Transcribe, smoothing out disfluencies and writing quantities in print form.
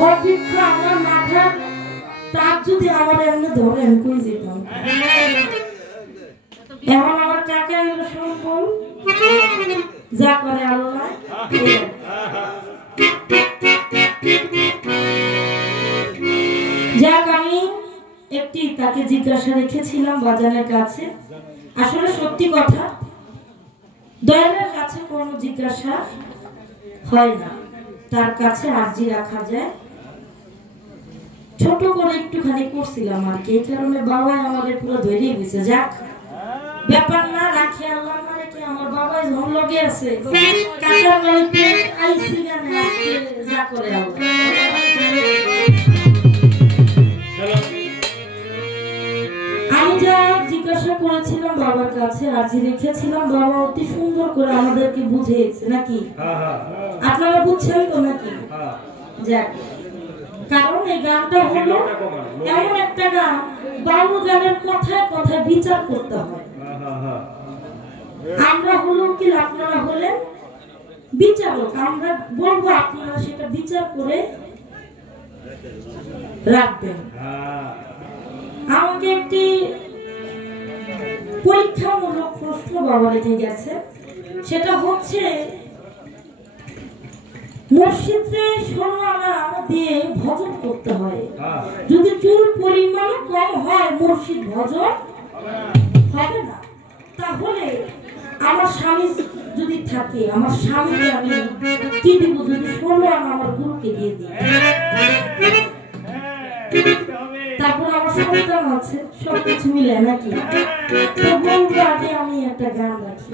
বটবৃক্ষ আমার মাথার তার যদি আমার এমনি ধরে আমি কই যেতাম। এখন আমার কাকা এলো সম্পূর্ণ যা করে আল্লাহ। যাক আমি একটি তাকে জিজ্ঞাসা রেখেছিলাম বাজারের কাছে। আসলে সত্যি কথা, দয়ালের কাছে কোনো জিজ্ঞাসা হয় না, তার কাছে আরজি রাখা যায়। ছোট করে একটুখানি করছিলাম আর কি, এই কারণে বাবা আমাদের পুরো ধরে গেছে। যাক ব্যাপার না, রাখি আল্লাহ মানে কি আমার বাবা যখন লগে আছে কাকার বাড়িতে আইসি গানে আজকে যা করে আল্লাহ। আমি যা জিজ্ঞাসা করেছিলাম বাবার কাছে, আরজি রেখেছিলাম, বাবা অতি সুন্দর করে আমাদেরকে বুঝিয়েছে নাকি? আপনারা বুঝছেন তো নাকি? যাক, কারণ এই গানটা হলো এমন একটা গান, বাউল গানের কথায় কথায় বিচার করতে হয়। আমরা হলো কি, আপনারা হলেন বিচারক, আমরা বলবো আপনারা সেটা বিচার করে রাখবেন। আমাকে একটি পরীক্ষামূলক প্রশ্ন বাবা রেখে গেছে, সেটা হচ্ছে মসজিদে 16 আনা দিয়ে ভজন করতে হয়, যদি চুল পরিমাণ কম হয় মসজিদ ভজন হবে না। তাহলে আমার স্বামী যদি থাকে, আমার স্বামীকে আমি কি দিব যদি 16 আনা আমার গুরুকে দিয়ে দিই? তারপর আমার সন্তান আছে, সবকিছু মিলে নাকি? তো বলবো আগে আমি একটা গান রাখি।